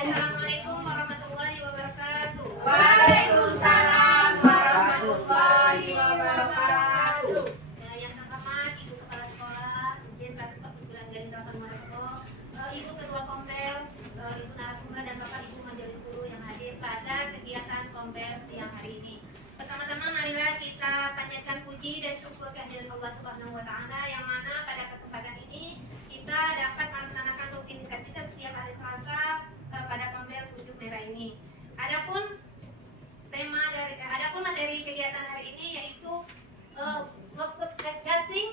Assalamualaikum warahmatullahi wabarakatuh. Waalaikumsalam warahmatullahi wabarakatuh. Yang terhormat Ibu Kepala Sekolah SD 149 Gerindra Mareko, Ibu Ketua Kompel, Ibu narasumber dan Bapak Ibu Majelis Guru yang hadir pada kegiatan Kompel siang hari ini. Pertama-tama marilah kita panjatkan puji dan syukur kehadirat Allah Subhanahu wa taala yang mana pada kesempatan ini kita dapat melaksanakan rutinitas kita setiap hari Selasa pada Kompel Pucuk Merah ini. Adapun materi kegiatan hari ini yaitu gasing,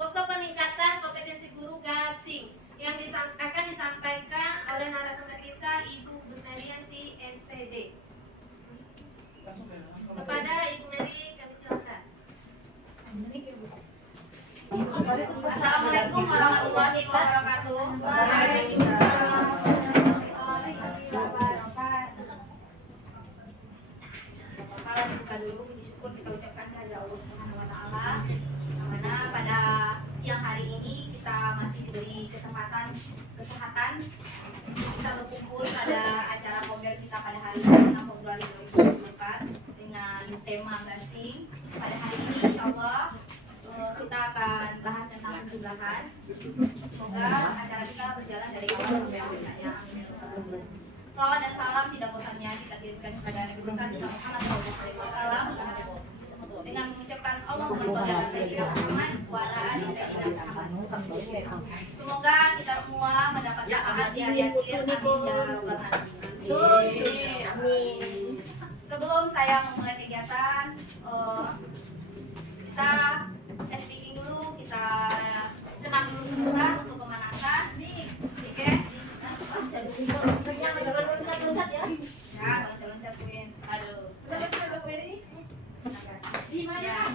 workshop peningkatan kompetensi guru gasing yang akan disampaikan oleh narasumber kita Ibu Gusmerianti SPD. Kepada Ibu Meri kami silakan. Assalamualaikum warahmatullahi wabarakatuh. Kalau dibuka dulu, puji syukur kita ucapkan kehadirat Allah Subhanahu wa taala. Yang mana pada siang hari ini kita masih diberi kesempatan bisa berkumpul pada acara Kompel kita pada hari ini 6 Februari 2024 dengan tema gasing. Pada hari ini insyaallah kita akan bahas tentang pencegahan. Semoga acara kita berjalan dari awal sampai akhirnya. Salawat dan salam tidak bosannya kita kirimkan kepada Nabi besar Muhammad SAW dengan mengucapkan Allahumma sholli ala sayyidina Muhammad wa ala ali sayyidina Muhammad. Semoga kita semua mendapatkan pahala di hari akhir. Amin ya rabbal alamin. Amin. Sebelum saya memulai kegiatan, kita speaking dulu, kita senam dulu sebentar untuk pemanasan. Oke? Ya, loncat-loncat Win. Aduh. Di mana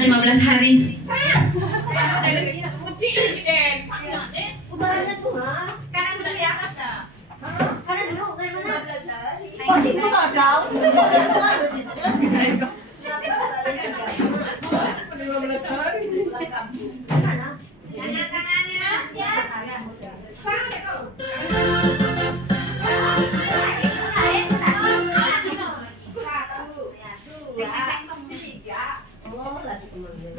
udah 15 hari. Udaranya tuh mah. Kanan dulu ya. Karena dulu kayak mana? Oh, itu nggak tahu. Tangan-tangannya siap. Oh, lagi kemana?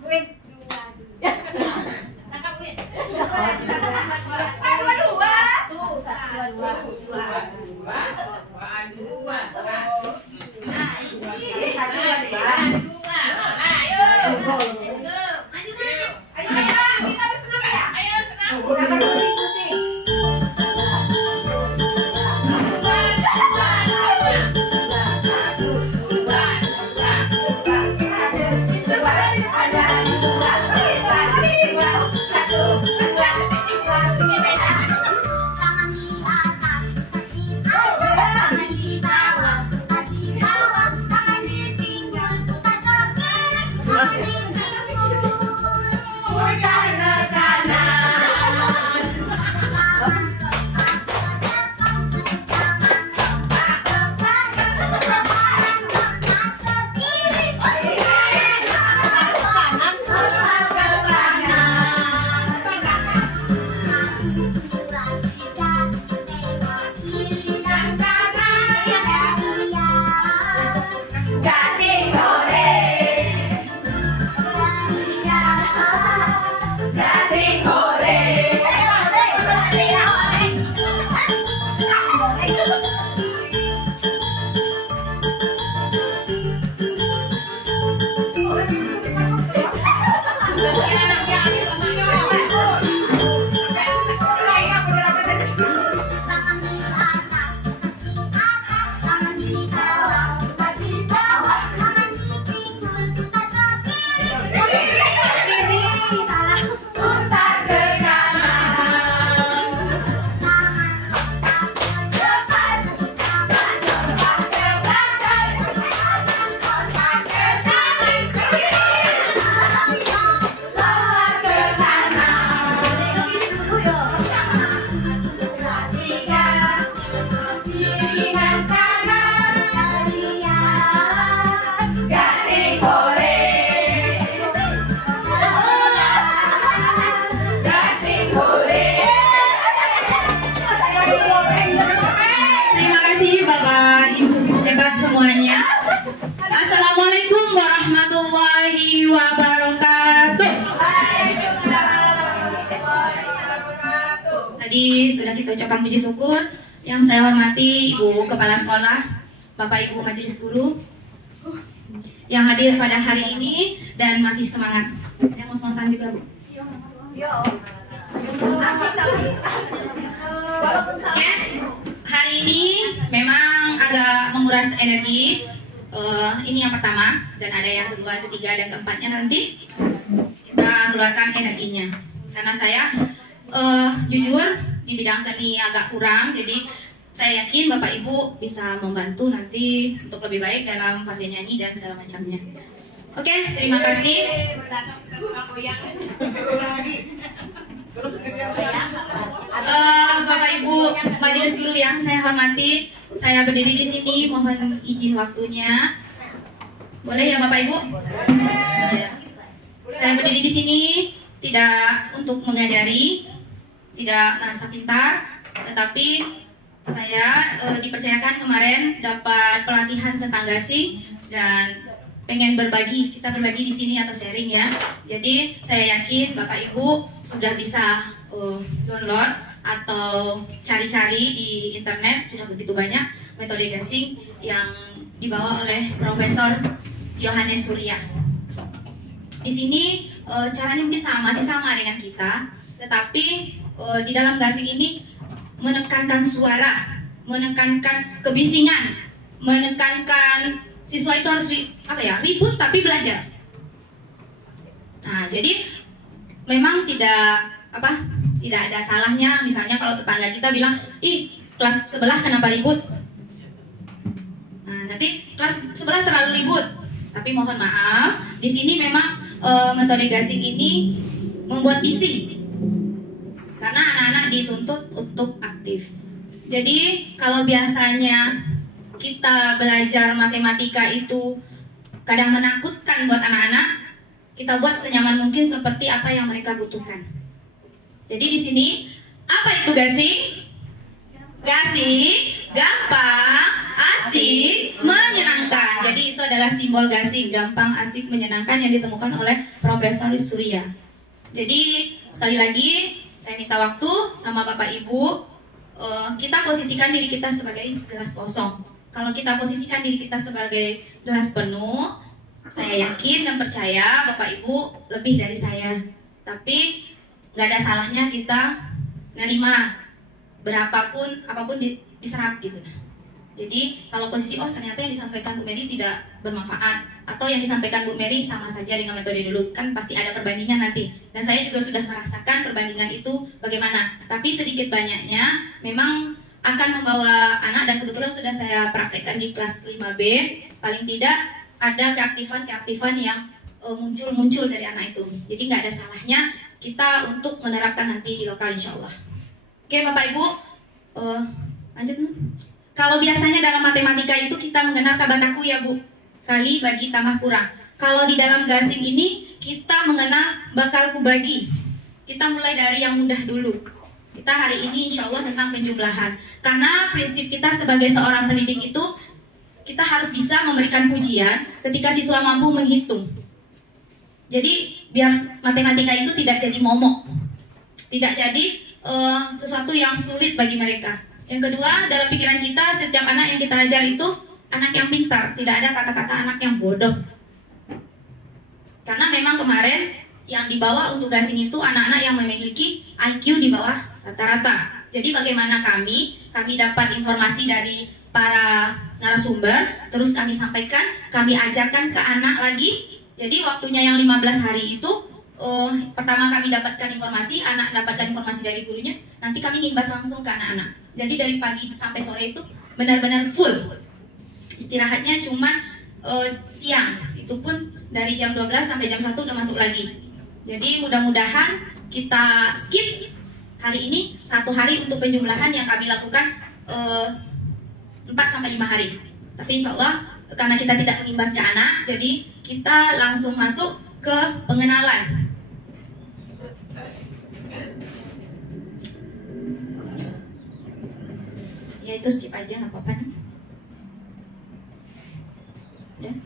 Win, tangkap Win. Tuh, 1, 2, 2. Nah, ini 1, 2. Ayo. Maju. Ayo senam. Pusing-pusing. Tadi sudah kita ucapkan puji syukur. Yang saya hormati Ibu Kepala Sekolah, Bapak Ibu Majelis Guru yang hadir pada hari ini dan masih semangat. Yang ngos-ngosan juga, Bu. Ya, hari ini memang agak menguras energi. Ini yang pertama, dan ada yang kedua, ketiga, dan keempatnya nanti kita keluarkan energinya. Karena saya jujur di bidang seni agak kurang, jadi saya yakin Bapak Ibu bisa membantu nanti untuk lebih baik dalam fase nyanyi dan segala macamnya. Oke, terima kasih. Bapak Ibu Majelis Guru yang saya hormati, saya berdiri di sini mohon izin waktunya. Boleh ya Bapak Ibu? Ya. Saya berdiri di sini tidak untuk mengajari, tidak merasa pintar, tetapi saya dipercayakan kemarin dapat pelatihan tentang gasing dan pengen berbagi, kita berbagi di sini atau sharing ya. Jadi saya yakin Bapak Ibu sudah bisa download atau cari-cari di internet, sudah begitu banyak metode gasing yang dibawa oleh Profesor Yohanes Surya. Di sini caranya mungkin masih sama dengan kita, tetapi di dalam gasing ini menekankan suara, menekankan kebisingan, menekankan siswa itu harus ribut tapi belajar. Nah, jadi memang tidak ada salahnya misalnya kalau tetangga kita bilang, "Ih, kelas sebelah kenapa ribut?" Nah, Nah, nanti kelas sebelah terlalu ribut. Tapi mohon maaf, di sini memang metode gasing ini membuat bising. Karena anak-anak dituntut untuk aktif. Jadi kalau biasanya kita belajar matematika itu kadang menakutkan buat anak-anak, kita buat senyaman mungkin seperti apa yang mereka butuhkan. Jadi di sini apa itu gasing? Gasing gampang, asik, menyenangkan. Jadi itu adalah simbol gasing, gampang, asik, menyenangkan yang ditemukan oleh Profesor Surya. Jadi sekali lagi saya minta waktu sama Bapak Ibu, kita posisikan diri kita sebagai gelas kosong. Kalau kita posisikan diri kita sebagai gelas penuh, saya yakin dan percaya Bapak Ibu lebih dari saya. Tapi nggak ada salahnya kita nerima berapapun, apapun diserap gitu. Jadi kalau posisi ternyata yang disampaikan Bu Mary tidak bermanfaat, atau yang disampaikan Bu Mary sama saja dengan metode dulu, kan pasti ada perbandingan nanti. Dan saya juga sudah merasakan perbandingan itu bagaimana. Tapi sedikit banyaknya memang akan membawa anak, dan kebetulan sudah saya praktekkan di kelas 5B, paling tidak ada keaktifan yang muncul dari anak itu. Jadi nggak ada salahnya kita untuk menerapkan nanti di lokal insya Allah. Oke Bapak Ibu, lanjut. Kalau biasanya dalam matematika itu kita mengenal kabataku ya Bu, kali bagi tambah kurang. Kalau di dalam gasing ini kita mengenal bakal kubagi. Kita mulai dari yang mudah dulu. Kita hari ini insya Allah tentang penjumlahan. Karena prinsip kita sebagai seorang pendidik itu, kita harus bisa memberikan pujian ketika siswa mampu menghitung. Jadi biar matematika itu tidak jadi momok, tidak jadi sesuatu yang sulit bagi mereka. Yang kedua, dalam pikiran kita, setiap anak yang kita ajar itu anak yang pintar, tidak ada kata-kata anak yang bodoh. Karena memang kemarin yang dibawa untuk gasing itu anak-anak yang memiliki IQ di bawah rata-rata. Jadi bagaimana kami dapat informasi dari para narasumber, terus kami sampaikan, kami ajarkan ke anak lagi. Jadi waktunya yang 15 hari itu, pertama kami dapatkan informasi, anak dapatkan informasi dari gurunya, nanti kami ngimbas langsung ke anak-anak. Jadi dari pagi sampai sore itu benar-benar full. Istirahatnya cuma siang, itu pun dari jam 12 sampai jam 1 udah masuk lagi. Jadi mudah-mudahan kita skip hari ini 1 hari untuk penjumlahan yang kami lakukan 4 sampai 5 hari. Tapi insya Allah karena kita tidak mengimbas ke anak, jadi kita langsung masuk ke pengenalan. Ya itu skip aja, nggak apa-apa nih. Udah.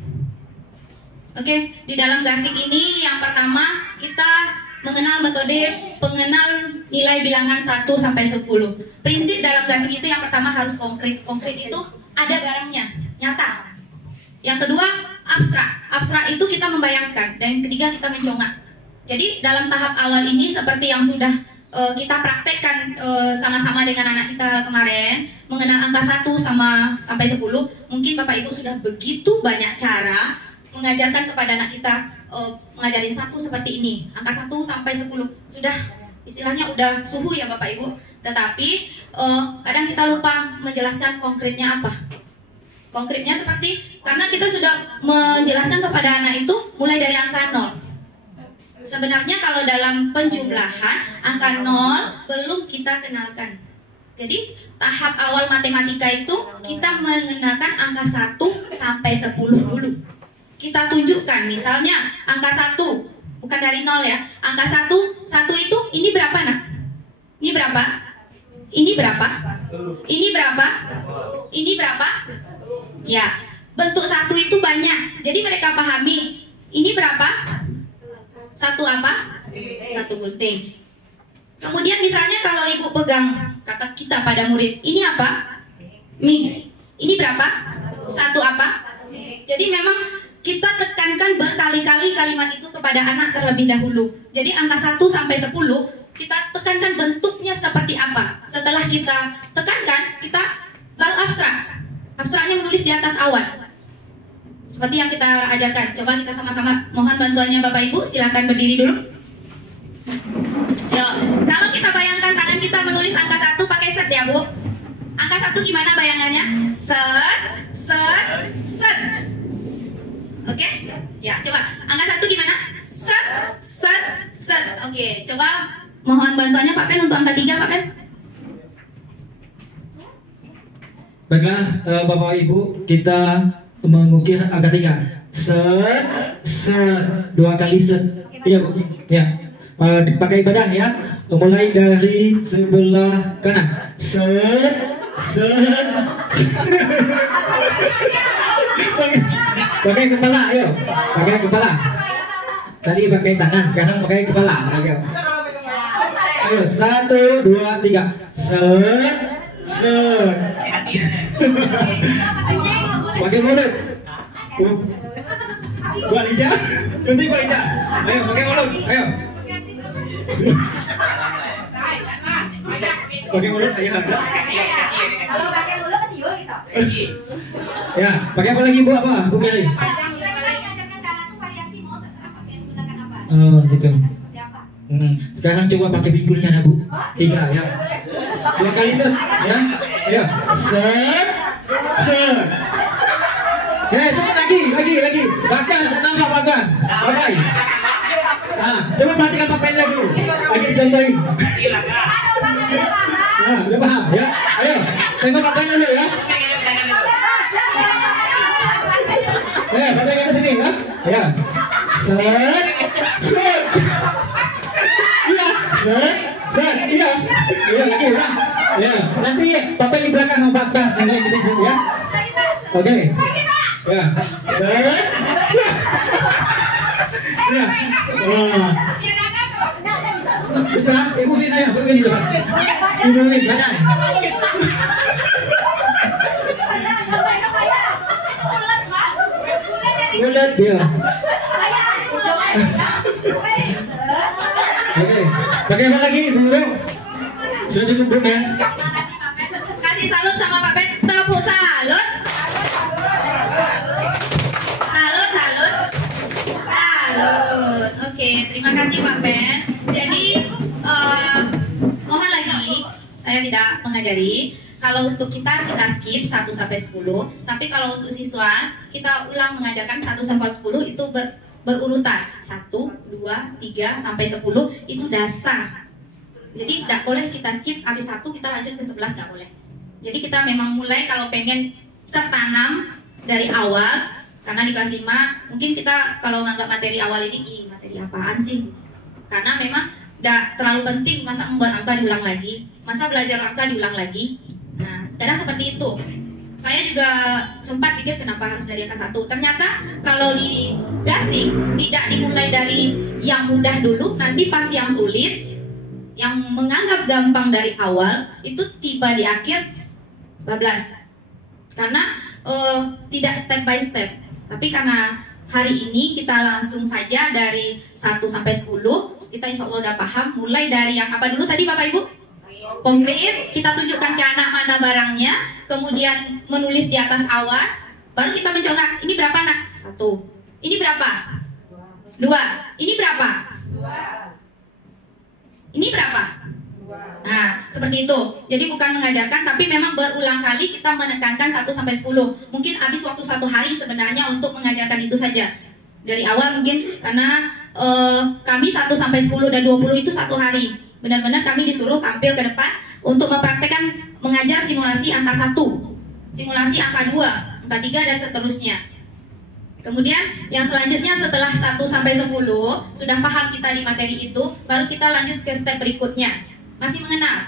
Oke, di dalam gasing ini yang pertama kita mengenal metode pengenal nilai bilangan 1 sampai 10. Prinsip dalam gasing itu yang pertama harus konkret. Konkret itu ada barangnya, nyata. Yang kedua abstrak. Abstrak itu kita membayangkan, dan yang ketiga kita mencongak. Jadi dalam tahap awal ini seperti yang sudah kita praktekkan sama-sama dengan anak kita kemarin, mengenal angka 1 sampai 10, mungkin Bapak Ibu sudah begitu banyak cara mengajarkan kepada anak kita, mengajarin 1 seperti ini, angka 1 sampai 10, sudah istilahnya udah suhu ya Bapak Ibu. Tetapi kadang kita lupa menjelaskan konkretnya apa. Konkretnya seperti, karena kita sudah menjelaskan kepada anak itu mulai dari angka 0. Sebenarnya kalau dalam penjumlahan, angka 0 belum kita kenalkan. Jadi tahap awal matematika itu kita mengenalkan angka 1 sampai 10 dulu. Kita tunjukkan misalnya angka 1, bukan dari 0 ya. Angka 1 itu ini berapa nak? Ini berapa? Ini berapa? Ini berapa? Ini berapa? Ya, bentuk 1 itu banyak. Jadi mereka pahami ini berapa? 1 apa? 1 gunting. Kemudian misalnya kalau ibu pegang kata kita pada murid, ini apa? Mi. Ini berapa? 1 apa? Jadi memang kita tekankan berkali-kali kalimat itu kepada anak terlebih dahulu. Jadi angka 1 sampai 10 kita tekankan bentuknya seperti apa. Setelah kita tekankan, kita baru abstrak. Abstraknya menulis di atas awan. Seperti yang kita ajarkan. Coba kita sama-sama mohon bantuannya Bapak Ibu. Silakan berdiri dulu. Yuk, kalau kita bayangkan tangan kita menulis angka 1 pakai set ya Bu. Angka 1 gimana bayangannya? Set, Set. Set. Oke? Ya, coba. Angka 1 gimana? Set. Set. Set. Oke, coba mohon bantuannya Pak Pen untuk angka 3, Pak Pen. Baiklah, Bapak Ibu, kita mengukir angka 3. Set, set, 2 kali set. Iya, Bu. Ya. Pakai badan ya. Mulai dari sebelah kanan. Set, set. Pakai kepala, ayo. Pakai kepala. Tadi pakai tangan, sekarang pakai kepala. Ayo. Ayo, 1, 2, 3. Set, set. Pakai mulut. Buat lidah. Nanti buat lidah. Ayo, pakai mulut. Ayo. Pakai mulut, ayo. Kalau pakai mulut ke siul gitu. Ya, pakai apa lagi Bu? Apa? Bu Mary. Mengajarkan cara tuh variasi mau terserah pakai menggunakan apa. Oh, gitu. Siapa? Sekarang coba pakai bingkulnya dah Bu. 3 ya. 2 kali set ya. Ayo. Set. Set. Cepat lagi. Bahkan nambah bahkan. Bye. Coba perhatikan Pak Pendek dulu. Lagi dicontohin. Udah paham ya. Ayo, tengok Pak Pendek dulu ya. Pak Pendek ke sini ya. Ayo. Set. Set. Iya. Set. Set. Iya. Iya lagi ya. Ya, nanti Pak Pendek di belakang sama Pak Bang yang gitu ya. Oke. Ya. Set. Ya. Bisa, Ibu Min ayo, Ibu Min di depan. Ibu Min, badan. Bulat dia. Oke, pakai apa lagi, Bu? Sudah cukup belum ya? Kasih salut sama Pak Pen. Tepuk salut. Salut. Oke, terima kasih Pak Pen. Jadi mohon lagi, saya tidak mengajari. Kalau untuk kita skip 1 sampai 10. Tapi kalau untuk siswa, kita ulang mengajarkan 1 sampai 10 itu berurutan. 1, 2, 3 sampai 10 itu dasar. Jadi tidak boleh kita skip habis 1 kita lanjut ke 11, nggak boleh. Jadi kita memang mulai kalau pengen tertanam dari awal. Karena di kelas 5 mungkin kita kalau nganggap materi awal ini materi apaan sih? Karena memang tidak terlalu penting masa membuat angka diulang lagi, masa belajar angka diulang lagi. Nah, kadang seperti itu. Saya juga sempat pikir kenapa harus dari angka 1. Ternyata kalau di gasing tidak dimulai dari yang mudah dulu, nanti pas yang sulit, yang menganggap gampang dari awal itu tiba di akhir bablas. Karena tidak step by step. Tapi karena hari ini kita langsung saja dari 1 sampai 10, kita insya Allah udah paham. Mulai dari yang apa dulu tadi Bapak Ibu? Konkret, kita tunjukkan ke anak mana barangnya, kemudian menulis di atas awan, baru kita mencoba. Ini berapa nak? 1. Ini berapa? 2. Ini berapa? 2. Ini berapa? 2. Nah, seperti itu. Jadi bukan mengajarkan, tapi memang berulang kali kita menekankan 1 sampai 10. Mungkin habis waktu 1 hari sebenarnya untuk mengajarkan itu saja. Dari awal mungkin karena kami 1 sampai 10 dan 20 itu 1 hari. Benar-benar kami disuruh tampil ke depan untuk mempraktekkan mengajar simulasi angka 1, simulasi angka 2, angka 3 dan seterusnya. Kemudian yang selanjutnya setelah 1 sampai 10 sudah paham kita di materi itu, baru kita lanjut ke step berikutnya. Masih mengenal.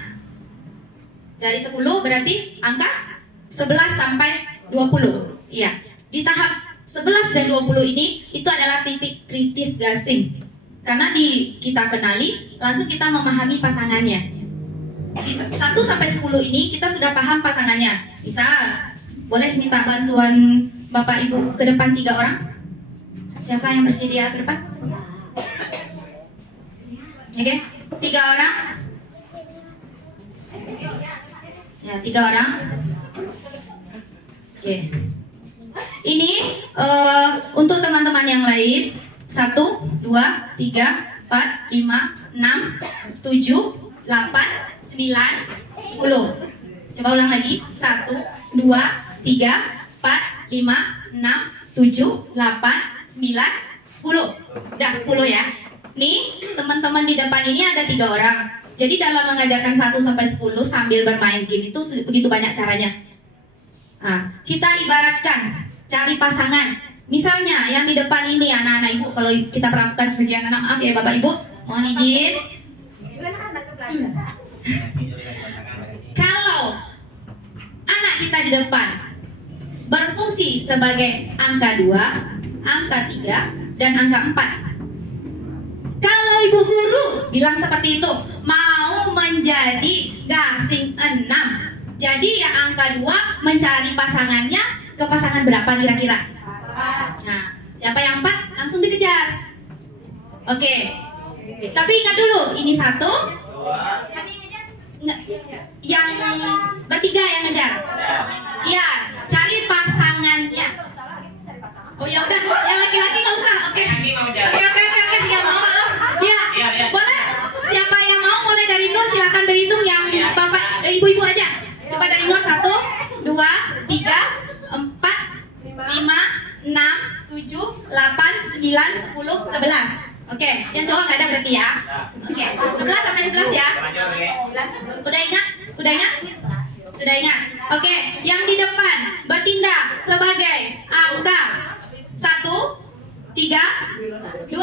Dari 10 berarti angka 11 sampai 20. Iya. Di tahap 11 dan 20 ini itu adalah titik kritis gasing. Karena kita kenali, langsung kita memahami pasangannya. Di 1 sampai 10 ini kita sudah paham pasangannya. Misal, boleh minta bantuan Bapak Ibu ke depan 3 orang? Siapa yang bersedia ke depan? Oke, 3 orang. Ya, 3 orang. Oke. Ini untuk teman-teman yang lain. 1, 2, 3, 4, 5, 6, 7, 8, 9, 10. Coba ulang lagi. 1, 2, 3, 4, 5, 6, 7, 8, 9, 10. Udah 10 ya. Nih, teman-teman di depan ini ada 3 orang. Jadi dalam mengajarkan 1 sampai 10 sambil bermain game itu begitu banyak caranya. Nah, kita ibaratkan cari pasangan. Misalnya yang di depan ini anak-anak ibu, kalau kita perlakukan sebagai anak, maaf ya Bapak Ibu, mohon izin. Kalau anak kita di depan berfungsi sebagai angka 2, angka 3, dan angka 4. Kalau ibu guru bilang seperti itu, mau menjadi gasing 6. Jadi ya angka 2 mencari pasangannya ke pasangan berapa kira-kira? Nah, siapa yang 4 langsung dikejar. Oke. Tapi ingat dulu, ini 1. Yang bertiga yang ngejar. Iya, cari pasangannya. Oh ya udah, yang laki-laki nggak usah. Oke. Oke. Dia mau. Iya. Boleh. Siapa yang mau mulai dari Nur silakan berhitung, yang bapak ibu-ibu aja. Coba dari Nur 1, 2, 3, 4, 5, 6, 7, 8, 9, 10, 11. Oke, yang cowok nggak ada berarti ya. Oke, 11 sampai 11 ya. Udah ingat? Sudah ingat? Oke, yang di depan bertindak sebagai angka 1, 3, 2.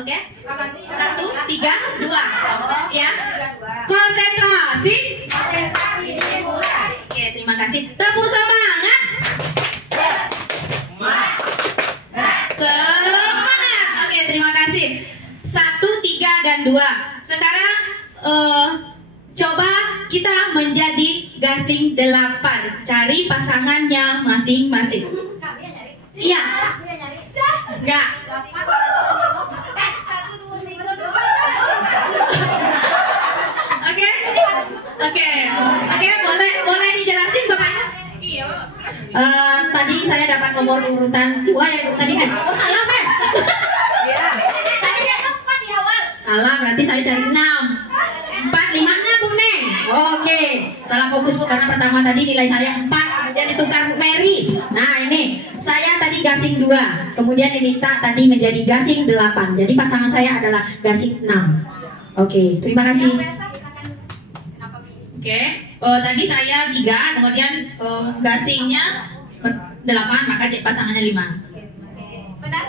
Oke, 1, 3, 2. Ya. Konsentrasi. Oke, terima kasih. Tepuk semangat. Semangat. Oke, terima kasih. 1, 3, dan 2. Sekarang coba kita menjadi gasing 8. Cari pasangannya masing-masing. Iya. Enggak. Oke, boleh dijelasin Bapak? Iya. Tadi saya dapat nomor urutan 2 ya tadi kan? Oh salah kan? Iya. Tadi ada 4 di awal. Salah, berarti saya cari 6. 4, 5, 6 Bu Neng. Oke, salah fokus Bu karena pertama tadi nilai saya 4, kemudian ditukar Mary. Nah ini, saya tadi gasing 2, kemudian diminta tadi menjadi gasing 8. Jadi pasangan saya adalah gasing 6. Oke, terima kasih. Oke, tadi saya 3, kemudian gasingnya 8, maka pasangannya 5. Benar?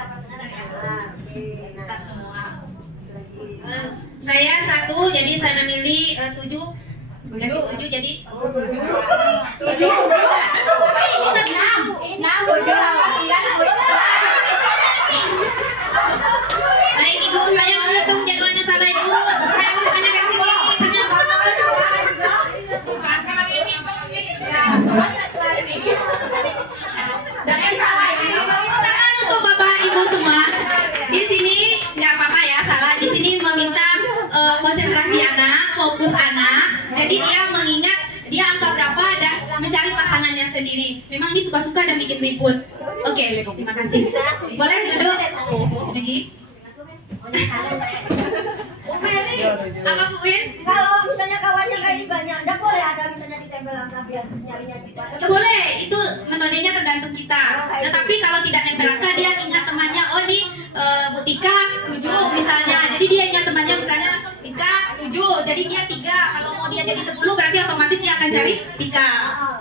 Saya 1, jadi saya memilih 7. Gasing 7 jadi 7. Tapi ini tadi 6. Baik Ibu, saya menghitung jadwalnya salah Ibu. Saya urutannya dari sini. Untuk Bapak Ibu semua, di sini nggak apa-apa ya salah. Di sini meminta konsentrasi anak, fokus anak. Jadi dia mengingat dia angka berapa dan mencari pasangannya sendiri. Memang ini suka-suka dan bikin ribut. Oke, terima kasih. Boleh duduk? Begini. Mary, Apa Bu Win? kalau misalnya kawannya kayak ini banyak, enggak boleh ada misalnya ditempel angka biar nyarinya juga. Boleh, itu metodenya tergantung kita. Tetapi kalau tidak nempel angka, dia ingat temannya. Oh ini Bu Tika 7 misalnya. Jadi dia ingat temannya misalnya Tika 7. Jadi dia 3. Kalau mau dia jadi 10 berarti otomatis dia akan cari Tika.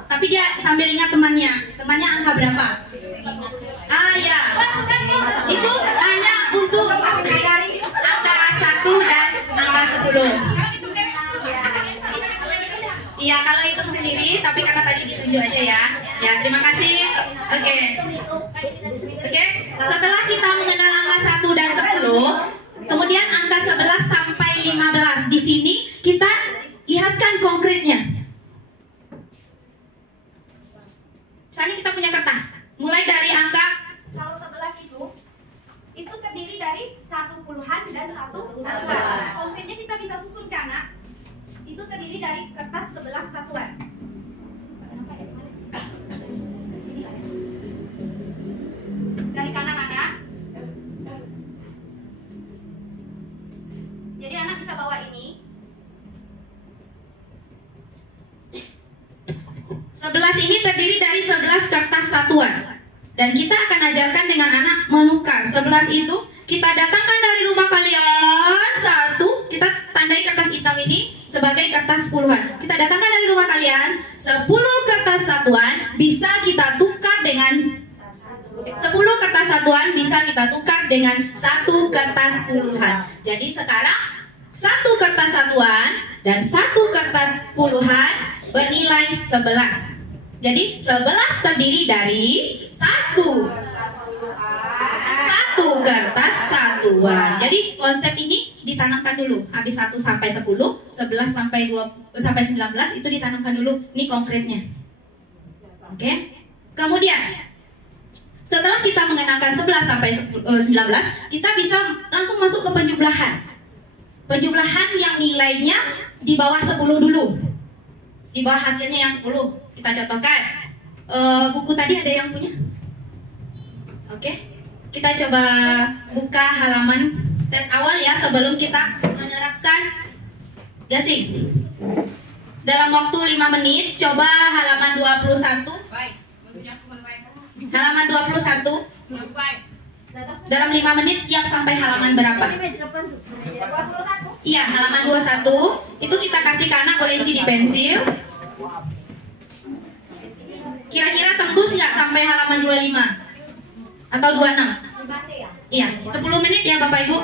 Tapi dia sambil ingat temannya. Temannya angka berapa? Ya. Itu hanya untuk angka 1 dan angka 10. Iya, kalau hitung sendiri, tapi karena tadi ditunjuk aja ya. Ya, terima kasih. Oke. Setelah kita mengenal angka 1 dan 10, kemudian angka 11 sampai 15. Di sini kita lihatkan konkretnya. Misalnya kita punya kertas. Mulai dari angka, Kalau 11 itu terdiri dari 1 puluhan dan 1 satuan. Konkretnya kita bisa susun ke anak. Itu terdiri dari kertas 11 satuan. Dari kanan anak. Jadi anak bisa bawa ini. 11 ini terdiri dari 11 kertas satuan. Dan kita akan ajarkan dengan anak menukar. 11 itu kita datangkan dari rumah kalian 1, kita tandai kertas hitam ini sebagai kertas puluhan. Kita datangkan dari rumah kalian 10 kertas satuan, bisa kita tukar dengan 10 kertas satuan bisa kita tukar dengan 1 kertas puluhan. Jadi sekarang 1 kertas satuan dan 1 kertas puluhan bernilai 11. Jadi 11 terdiri dari 1 kertas satuan. Jadi konsep ini ditanamkan dulu. Habis 1 sampai 10, 11 sampai 19 itu ditanamkan dulu. Ini konkretnya. Oke? Kemudian setelah kita mengenalkan 11 sampai 19, kita bisa langsung masuk ke penjumlahan. Penjumlahan yang nilainya di bawah 10 dulu. Di bawah hasilnya yang 10. Kita contohkan. Buku tadi ada yang punya? Oke. Kita coba buka halaman tes awal ya sebelum kita menerapkan gasing. Dalam waktu 5 menit, coba halaman 21. Halaman 21. Dalam 5 menit siap sampai halaman berapa? Iya, halaman 21. Itu kita kasih ke anak, boleh isi di pensil. Kira-kira tembus nggak sampai halaman 25? Atau 26? Iya, 10 menit ya Bapak Ibu.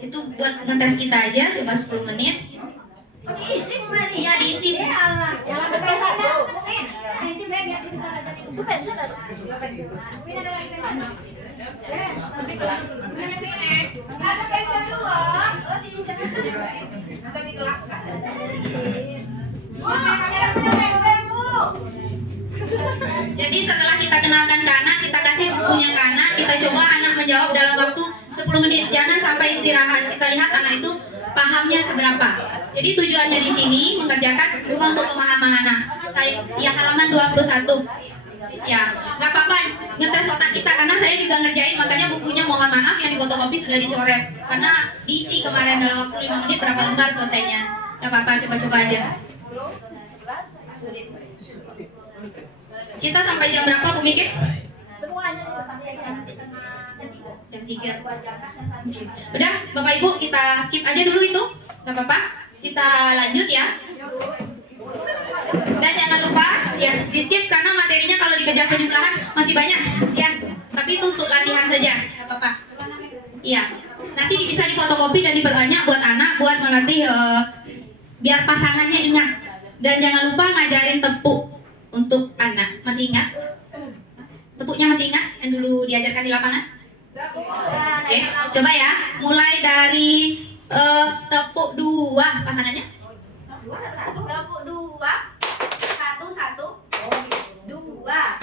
Itu buat ngetes kita aja, coba 10 menit. Iya, diisi. Jadi setelah kita kenalkan ke anak, kita kasih bukunya ke anak, kita coba anak menjawab dalam waktu 10 menit. Jangan sampai istirahat. Kita lihat anak itu pahamnya seberapa. Jadi tujuannya di sini mengerjakan cuma untuk pemahaman anak. Saya ya halaman 21. Ya, nggak apa-apa ngetes otak kita karena saya juga ngerjain, makanya bukunya mohon maaf yang difotokopi sudah dicoret karena diisi kemarin dalam waktu 5 menit berapa lembar selesainya. Nggak apa-apa, coba-coba aja. Kita sampai jam berapa Bu Mikir? Semuanya Jam 3. Udah, Bapak Ibu kita skip aja dulu itu. Nggak apa-apa. Kita lanjut ya. Dan jangan lupa ya di skip karena materinya kalau dikejar penjumlahan masih banyak ya. Tapi itu untuk latihan saja, nggak apa-apa. Iya. Nanti bisa difotokopi dan diperbanyak buat anak, buat melatih biar pasangannya ingat. Dan jangan lupa ngajarin tepuk untuk anak. Masih ingat? Tepuknya masih ingat yang dulu diajarkan di lapangan? Oke, coba ya. Mulai dari tepuk 2 pasangannya. Tepuk 2, 1, 2.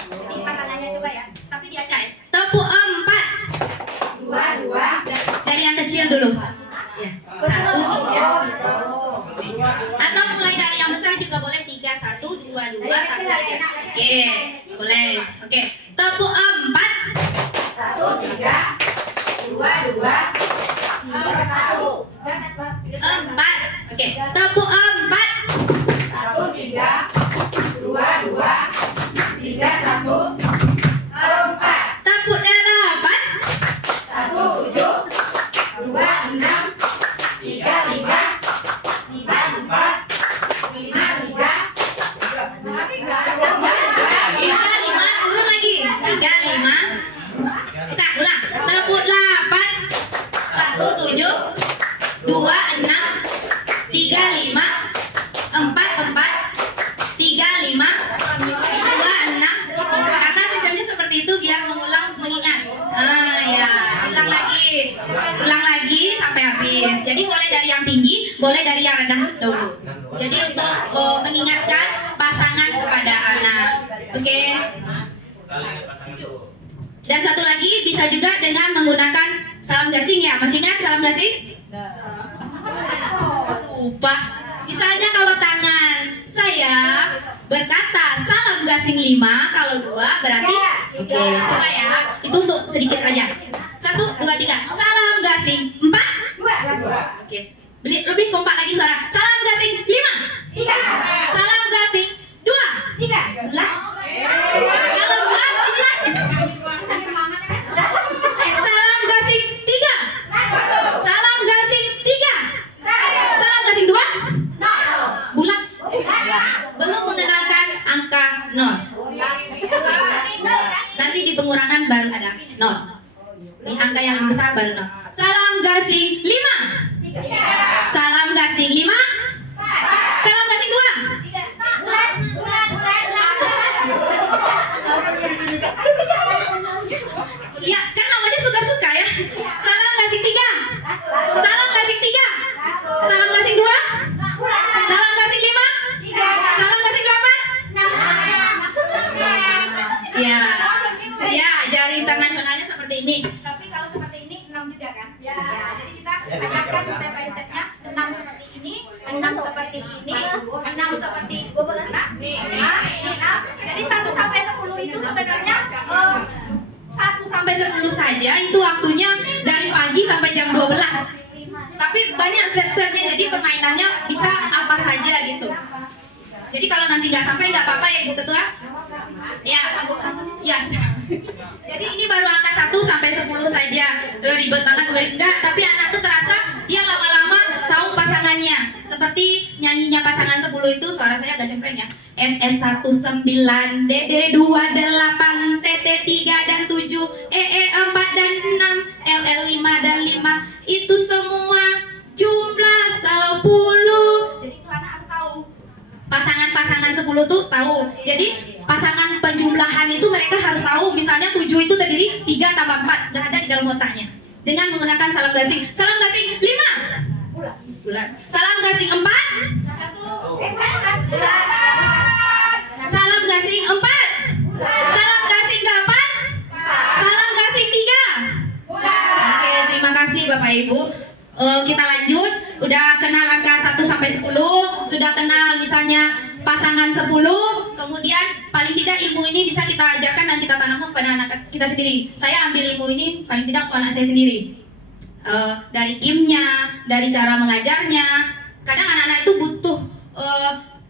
Ini pasangannya coba ya. Tapi diacak. Tepuk 4. 2. Dari yang kecil dulu. Ya. 1, 3. Atau mulai dari yang besar juga boleh. 3, 1, 2, 2, 1, 3. Oke, boleh. Oke. Tepuk 4. 1, 3, 2, 1. 4. Oke. Tepuk 4. 1, 3, 2, 3, 1, 4. Tepuk 8. 1, 7, 2, 6, 3, 5, 4, 5, 3. 3, 5. Turun lagi. 3, 5. Buka, ulang. Tepuk 8. 1, 7, 2, 6, 3, 5, 4, 3, 5, 2, 6. Karena sistemnya seperti itu biar mengingat. Ya, ulang lagi sampai habis. Jadi boleh dari yang tinggi, boleh dari yang rendah dulu. Jadi untuk mengingatkan pasangan kepada anak. Oke. Dan satu lagi bisa juga dengan menggunakan salam gasing ya. Masih ingat salam gasing? Lupa. Misalnya kalau tangan saya berkata salam gasing 5, kalau 2 berarti oke, coba ya. Itu untuk sedikit aja. 1, 2, 3. Salam gasing 4. Oke. Lebih kompak lagi suara. Salam gasing 5. Salam gasing 2. Bulat. Kalau 2 ini lagi. Salam gasing 3. Salam gasing 3. Salam gasing 2. Bulat. Belum mengenalkan angka 0. Nanti di pengurangan baru ada 0. Di angka yang besar baru 0. Salam gasing 5. Salam gasing 5. Salam gasing 2. Ya, kan namanya suka-suka ya. Salam gasing 3. Salam gasing 3. Salam gasing 2. Salam gasing 5. Salam gasing 8. Ya. Ya, jari internasionalnya seperti ini. Tapi kalau seperti ini 6 juga kan? Ya. Jadi kita ajarkan step by stepnya. 6 seperti ini, 6 seperti ini, 6 seperti jadi 1 sampai 10 itu sebenarnya 1 sampai 10 saja itu waktunya dari pagi sampai jam 12. Tapi banyak step-stepnya, jadi permainannya bisa apa saja gitu. Jadi kalau nanti nggak sampai nggak apa-apa ya Ibu Ketua. Ya, ya. Jadi ini baru angka 1 sampai 10 saja. Ribet banget enggak, tapi anak tuh terasa dia lama-lama tahu pasangannya. Seperti nyanyinya pasangan 10 itu, suara saya agak cempreng ya. SS19, DD28, TT3 dan 7, EE4 dan 6, LL5 dan 5. Itu semua jumlah 10. jadi itu anak harus tahu. Pasangan-pasangan 10 tuh tahu. Jadi pasangan penjumlahan itu mereka harus tahu. Misalnya 7 itu terdiri 3 tambah 4, udah ada di dalam otaknya. Dengan menggunakan salam gasing. Salam gasing 5. Bulat. Salam gasing 4. Salam gasing 4. Salam gasing 8. Salam gasing 3. Oke, terima kasih Bapak Ibu. Kita lanjut. Udah kenal angka 1 sampai 10. Sudah kenal misalnya pasangan 10. Kemudian paling tidak ilmu ini bisa kita ajarkan dan kita tanamkan pada anak kita sendiri. Saya ambil ilmu ini paling tidak untuk anak saya sendiri. Dari gamenya, dari cara mengajarnya. Kadang anak-anak itu butuh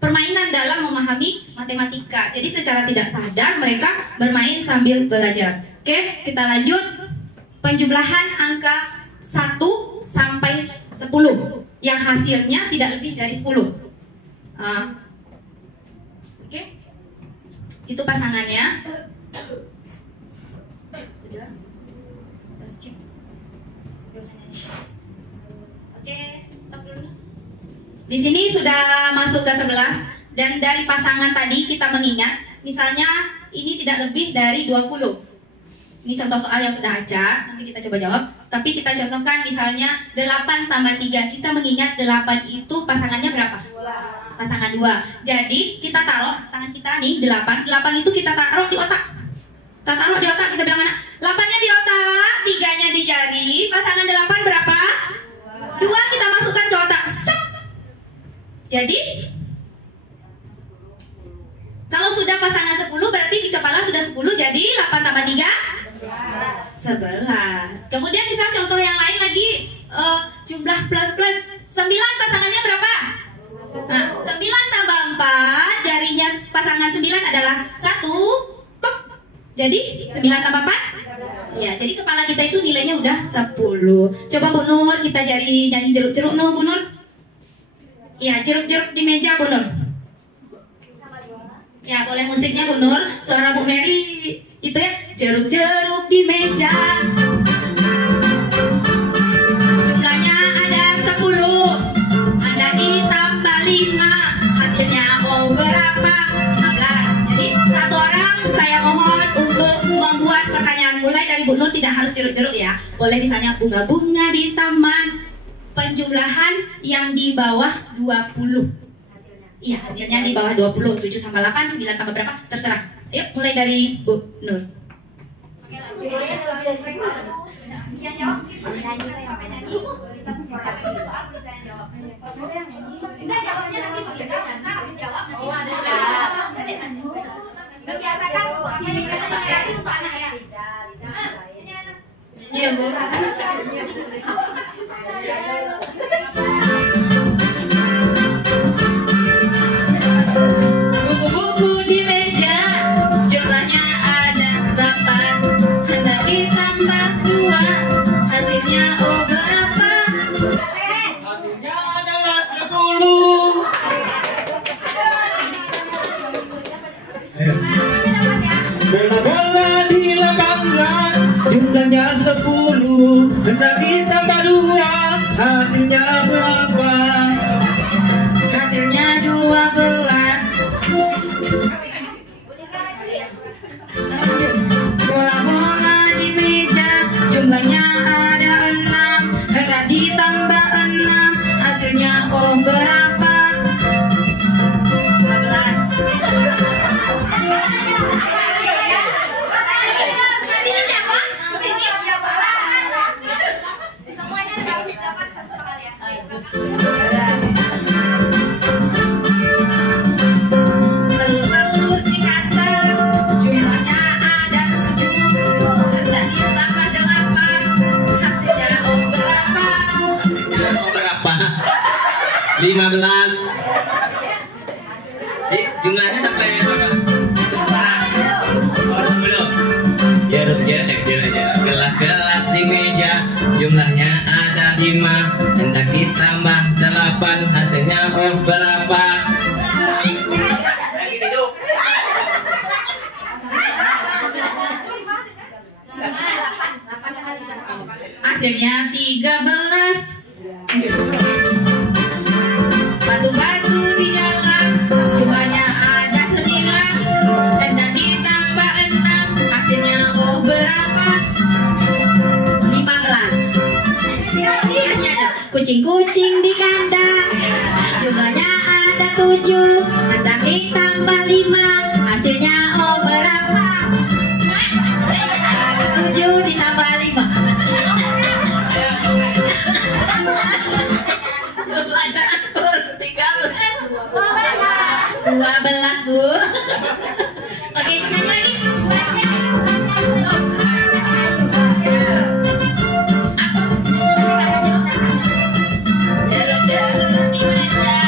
permainan dalam memahami matematika. Jadi secara tidak sadar mereka bermain sambil belajar. Oke, kita lanjut. Penjumlahan angka 1 sampai 10 yang hasilnya tidak lebih dari 10. Oke. Itu pasangannya. Sudah. Kita skip. Oke, stop dulu. Di sini sudah masuk ke 11 dan dari pasangan tadi kita mengingat, misalnya ini tidak lebih dari 20. Ini contoh soal yang sudah acak, nanti kita coba jawab. Tapi kita contohkan misalnya 8 tambah 3. Kita mengingat 8 itu pasangannya berapa? Pasangan 2. Jadi kita taruh tangan kita nih 8. 8 itu kita taruh di otak. Kita taruh di otak, kita bilang mana? 8-nya di otak, 3-nya di jari. Pasangan 8 berapa? 2 kita masukkan ke otak. Sep. Jadi kalau sudah pasangan 10 berarti di kepala sudah 10. Jadi 8 tambah 3 11. Kemudian misal contoh yang lain lagi, jumlah plus-plus. 9 pasangannya berapa? Nah, 9 tambah 4, jarinya pasangan 9 adalah 1. Jadi 9 tambah 4? Ya, jadi kepala kita itu nilainya udah 10. Coba Bu Nur, kita nyanyi jeruk-jeruk Bu Nur. Ya, jeruk-jeruk di meja Bu Nur. Ya, boleh musiknya Bu Nur. Suara Bu Mary itu ya, jeruk-jeruk di meja. Jumlahnya ada 10. Anda ditambah 5. Hasilnya mau berapa? 15. Jadi satu orang saya mohon untuk membuat pertanyaan mulai dari Bu Nur, tidak harus jeruk-jeruk ya. Boleh misalnya bunga-bunga di taman. Penjumlahan yang di bawah 20. Iya, hasilnya di bawah 20. 7 tambah 8, 9 tambah berapa? Terserah. Yuk, mulai dari Bu Nur. Yang jawab kita nyanyi. kita buka lagi soal kita yang jawab. Enggak, jawabnya nanti kita masa habis jawab nanti. Oh, ada. Membiasakan untuk apa yang biasanya kreatif untuk anak ya. Iya, Bu. Buku-buku di meja, jumlahnya ada 8, hendak ditambah 2, hasilnya berapa? Hasilnya adalah 10. Bola-bola di lapangan, jumlahnya 10, hendak ditambah 2, hasilnya berapa? Hasilnya 12. Bola-bola di meja, jumlahnya ada 6, hendak ditambah 6, hasilnya berapa? 12. Ini siapa? Sini dia barang. Semuanya harus dapat satu kali ya. Telur di kandang, jumlahnya ada 7, hendak ditambah 8, hasilnya berapa? Berapa? 15. Jumlahnya sampai berapa? 10. Ya, gelas di meja, jumlahnya ada 5, hendak ditambah 8, hasilnya berapa? Lagi duduk. Hasilnya 13. Batu-batu di jalan, jumlahnya ada 9, hendak ditambah 6, hasilnya berapa? 15. Kucing-kucing di kandang, jumlahnya ada 7, hendak ditambah 5, hasilnya berapa? 7 ditambah 5. 12, Bu. Oke, ulangi lagi. Jarum-jarum di meja,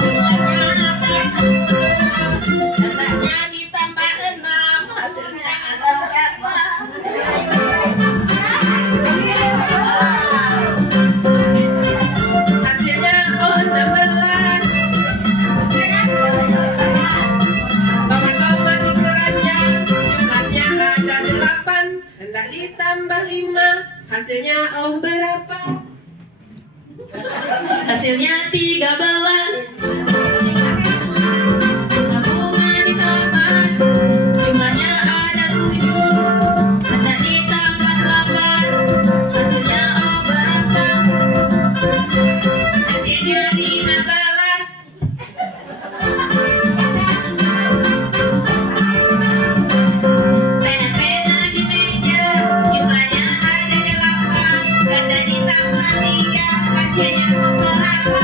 jumlahnya ada 10, hendaknya ditambah 6, hasilnya ada berapa? Hasilnya 16. Tomat-tomat di keranjang, jumlahnya ada 8, hendak ditambah 5, hasilnya berapa? Hasilnya 13. Bunga-bunga di taman, jumlahnya ada 7, hendak ditambah 8, hasilnya berapa? Hasilnya 15. Pena-pena di meja, jumlahnya ada 8, hendak ditambah 3, hasilnya berapa?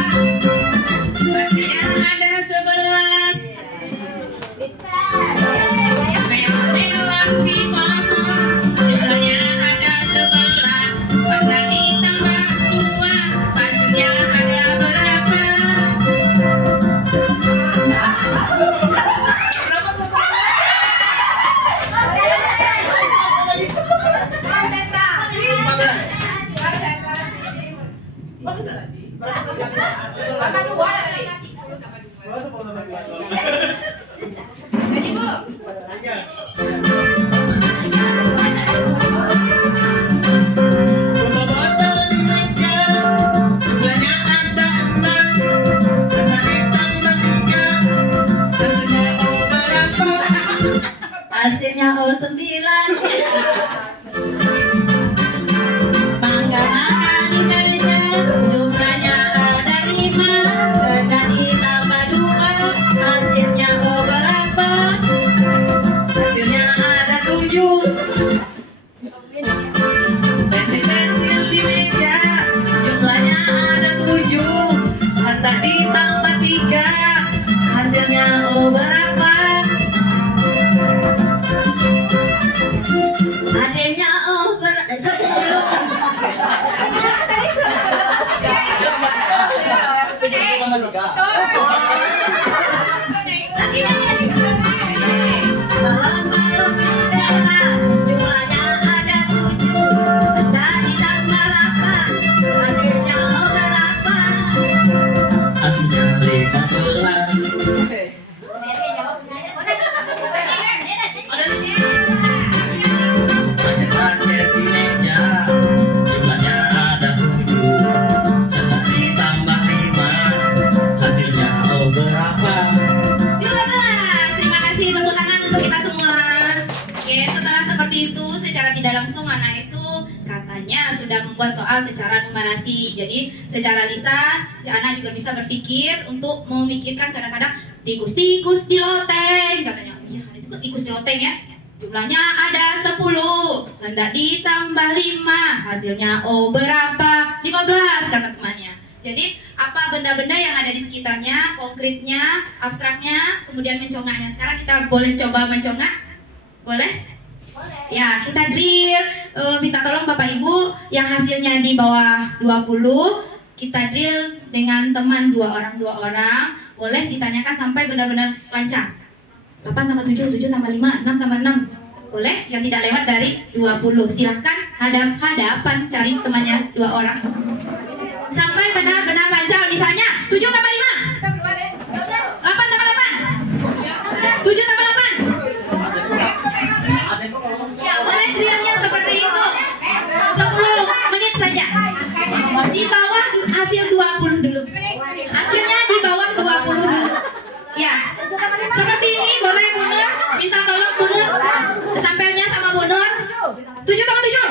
Hasilnya ada 11. Melon-melon di pohon, jumlahnya ada 11, hendak ditambah 2, hasilnya ada berapa? Konsentrasi. Bola-bola di meja, jumlahnya ada 6, hendak ditambah 3, hasilnya berapa? Hasilnya 9. Mangga-mangga di meja, jumlahnya ada 5, hendak ditambah 2, hasilnya berapa? Hasilnya ada 7. Pensil-pensil di meja, jumlahnya Setelah seperti itu, secara tidak langsung anak itu katanya sudah membuat soal secara numerasi. Jadi secara lisan, anak juga bisa berpikir untuk memikirkan kadang-kadang tikus-tikus di loteng katanya. Iya, ada juga tikus di loteng ya. Jumlahnya ada 10, hendak ditambah 5, hasilnya berapa? 15 kata temannya. Jadi apa benda-benda yang ada di sekitarnya, konkretnya, abstraknya, kemudian mencongaknya. Sekarang kita boleh coba mencongak? Boleh? Ya, kita drill. Minta tolong Bapak Ibu yang hasilnya di bawah 20, kita drill dengan teman 2 orang. Boleh ditanyakan sampai benar-benar lancar. 8 tambah 7, 7 tambah 5, 6 tambah 6. Boleh? Yang tidak lewat dari 20. Silahkan hadap-hadapan cari temannya 2 orang. Sampai benar-benar lancar. Misalnya 7 tambah 5, 8 tambah 8, 7 tambah 8. Ya, boleh drillnya seperti itu. 10 menit saja. Di bawah hasil 20 dulu. Hasilnya di bawah 20 dulu. Ya, seperti ini. Boleh Bu Nur? Minta tolong Bu Nur. Sampelnya sama Bu Nur. 7 tambah 7,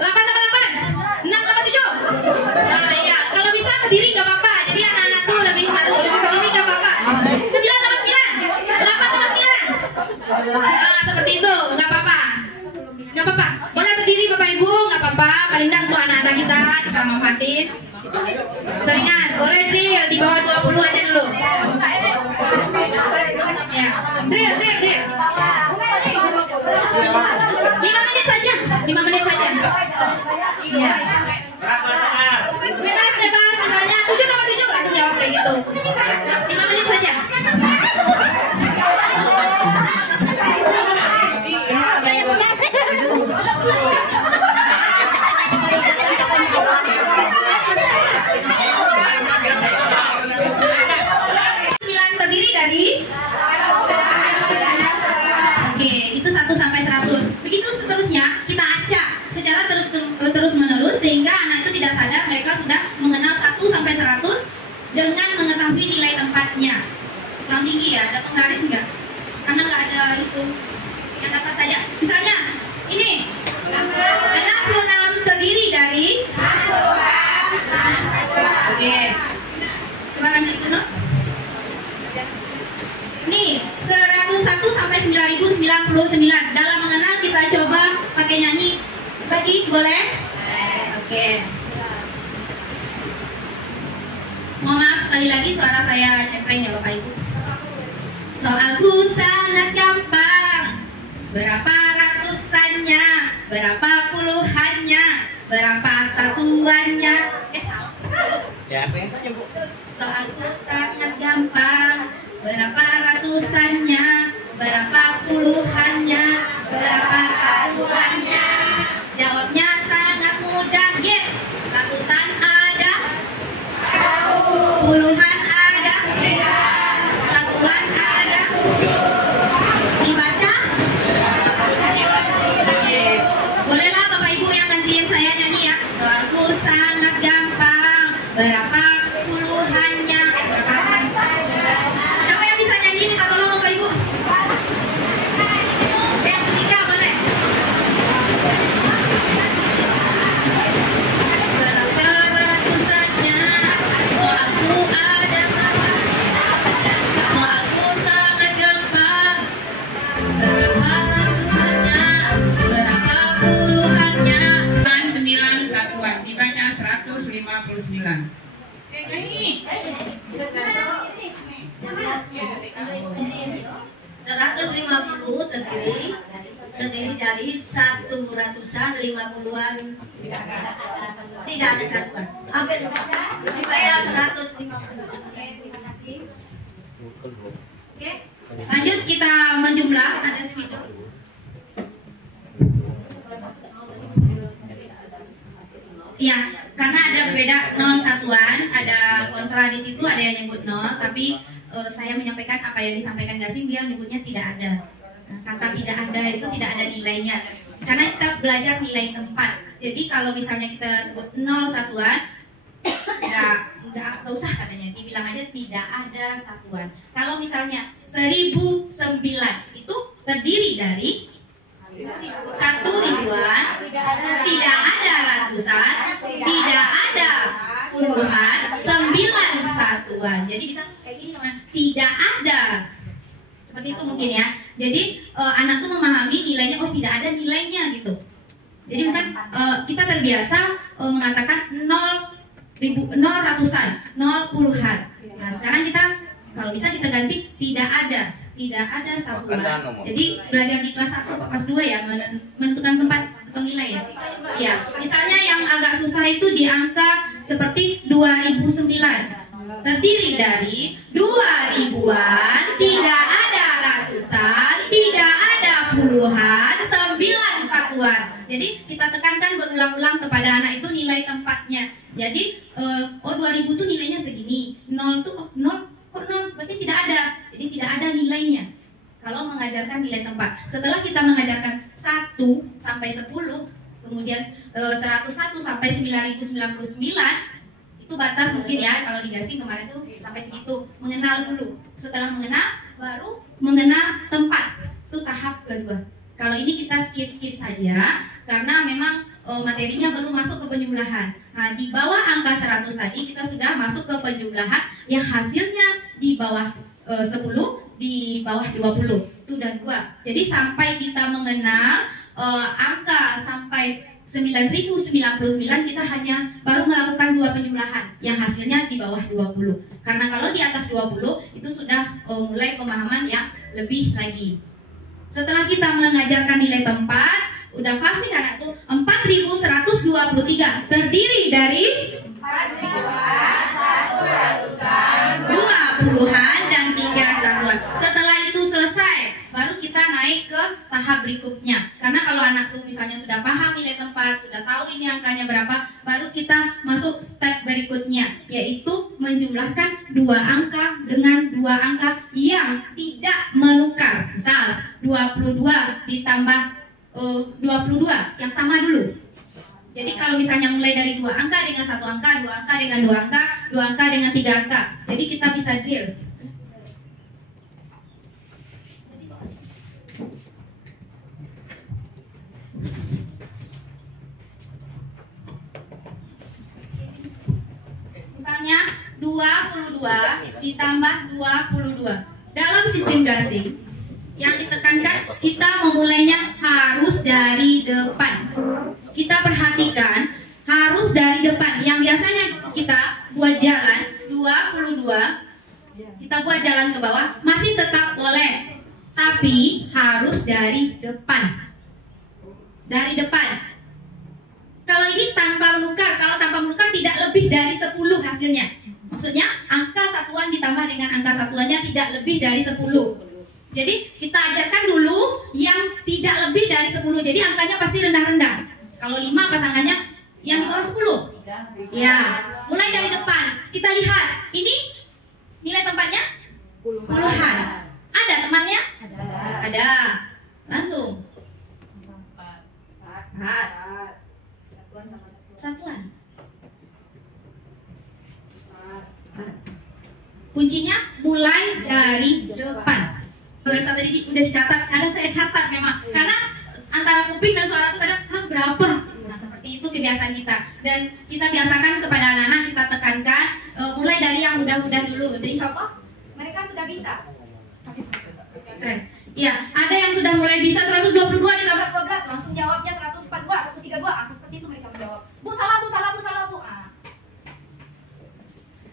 8 tambah 8, 6 tambah 7. Ya, kalau bisa berdiri gak apa-apa. Jadi anak-anak tuh lebih berdiri gak apa-apa. 9 tambah 9, 8 tambah 9. Seperti itu, gak apa-apa. Gak apa-apa. Boleh berdiri Bapak Ibu, gak apa-apa. Paling enggak untuk anak-anak kita manfaatin. Seringan, boleh drill di bawah 20 aja dulu. Ya, drill. 5 menit saja. 5 menit saja. Iya. Bebas, misalnya 7 tambah 7, langsung jawab kayak gitu. 5 menit saja. Terdiri dari itu 1 sampai 100. Begitu seterusnya kita acak secara terus menerus sehingga anak itu tidak sadar mereka sudah mengenal 1 sampai 100 dengan mengetahui nilai tempatnya. Kurang tinggi ya, ada penggaris enggak? Karena nggak ada itu. Yang dapat saja. Misalnya ini 66 terdiri dari 66. Oke. Coba lanjut dulu. Nih, 101 sampai 9099. Dalam mengenal kita coba pakai nyanyi. Bagi boleh? Oke. Mohon maaf sekali lagi suara saya cempreng ya Bapak Ibu. Soalku sangat gampang. Berapa ratusannya? Berapa puluhannya? Berapa satuannya? Salah. Ya, apa yang tanya Bu? Soalku sangat gampang. Berapa ratusannya? Berapa puluhannya? Berapa satuannya? Jawabnya sangat mudah. Yes. Ratusan ada? Puluhan ada? Satuan ada? Dibaca? Oke. Bolehlah Bapak Ibu yang gantian saya nyanyi ya. Soalku sangat gampang. Berapa puluhannya? Berapa? Siapa yang bisa nyanyi minta tolong Bapak Ibu? Yang ketiga boleh. Berapa ratusannya? Soalku ada. Soalku sangat gampang. Berapa ratusannya? Berapa puluhannya? 9 satuan dibaca 159. Ini 150 terdiri dari 1 ratusan, 50-an. Tidak ada satuan. Hampir saya 150. Oke. Lanjut kita menjumlah. Ada spidol. Ya, karena ada beda 0 satuan, ada kontra di situ, ada yang nyebut 0, tapi saya menyampaikan apa yang disampaikan Gasing, dia nyebutnya tidak ada. Nah, kata tidak ada itu tidak ada nilainya. Karena kita belajar nilai tempat. Jadi kalau misalnya kita sebut 0 satuan, nggak usah katanya, dibilang aja tidak ada satuan. Kalau misalnya 1009 itu terdiri dari 1000 1 ribuan, tidak ada ratusan, tidak ada puluhan, 9 satuan. Jadi bisa kayak gini teman, tidak ada. Seperti itu mungkin ya. Jadi anak tuh memahami nilainya, oh tidak ada nilainya gitu. Jadi bukan kita terbiasa mengatakan 0 ratusan, 0 puluhan. Nah sekarang kita kalau bisa kita ganti tidak ada satuan. Jadi belajar di kelas 1 atau kelas 2 ya, menentukan tempat atau nilai ya. Ya, misalnya yang agak susah itu di angka seperti 2009. Terdiri dari 2 ribuan, tidak ada ratusan, tidak ada puluhan, 9 satuan. Jadi kita tekankan berulang-ulang kepada anak itu nilai tempatnya. Jadi 2000 tuh nilainya segini, 0 tuh 0 kok 0, berarti tidak ada. Jadi tidak ada nilainya kalau mengajarkan nilai tempat. Setelah kita mengajarkan 1 sampai 10, kemudian 101 sampai 9099, itu batas mungkin ya, kalau di gasing kemarin tuh sampai segitu. Mengenal dulu. Setelah mengenal, baru mengenal tempat. Itu tahap kedua. Kalau ini kita skip saja karena memang materinya belum masuk ke penjumlahan. Nah, di bawah angka 100 tadi kita sudah masuk ke penjumlahan yang hasilnya di bawah 10, di bawah 20. Itu udah 2. Jadi sampai kita mengenal angka sampai 9099 kita hanya baru melakukan 2 penjumlahan yang hasilnya di bawah 20. Karena kalau di atas 20 itu sudah mulai pemahaman yang lebih lagi. Setelah kita mengajarkan nilai tempat, udah pasti kan tuh 4123 terdiri dari 4 ribuan, 1 ratusan, 2 puluhan dan 3 satuan. Setelah itu selesai, baru kita naik ke tahap berikutnya. Karena kalau anak tuh misalnya sudah paham nilai tempat, sudah tahu ini angkanya berapa, baru kita masuk step berikutnya, yaitu menjumlahkan 2 angka dengan 2 angka yang tidak menukar. Misal 22 ditambah 22 yang sama dulu. Jadi kalau misalnya mulai dari 2 angka dengan 1 angka, 2 angka dengan 2 angka, 2 angka dengan 3 angka. Jadi kita bisa drill. Misalnya 22 ditambah 22. Dalam sistem gasing yang ditekankan kita memulainya harus dari depan. Kita perhatikan harus dari depan. Yang biasanya kita buat jalan 22, kita buat jalan ke bawah masih tetap boleh, tapi harus dari depan. Dari depan. Kalau ini tanpa menukar, kalau tanpa menukar tidak lebih dari 10 hasilnya. Maksudnya angka satuan ditambah dengan angka satuannya tidak lebih dari 10. Jadi kita ajarkan dulu yang tidak lebih dari 10. Jadi angkanya pasti rendah-rendah. Kalau 5 pasangannya yang di bawah 10. Ya, mulai dari depan. Kita lihat, ini nilai tempatnya puluhan. Ada temannya? Ada. Langsung. 4. Satuan. 4. Kuncinya mulai dari depan. Pemirsa tadi udah dicatat, kadang saya catat memang karena antara kuping dan suara itu kadang berapa. Nah seperti itu kebiasaan kita dan kita biasakan kepada anak-anak, kita tekankan mulai dari yang mudah-mudah dulu. Jadi contoh mereka sudah bisa. Keren. Iya, ada yang sudah mulai bisa 122 ditambah 12 langsung jawabnya 142, 132. Angka seperti itu mereka menjawab. Bu salah bu.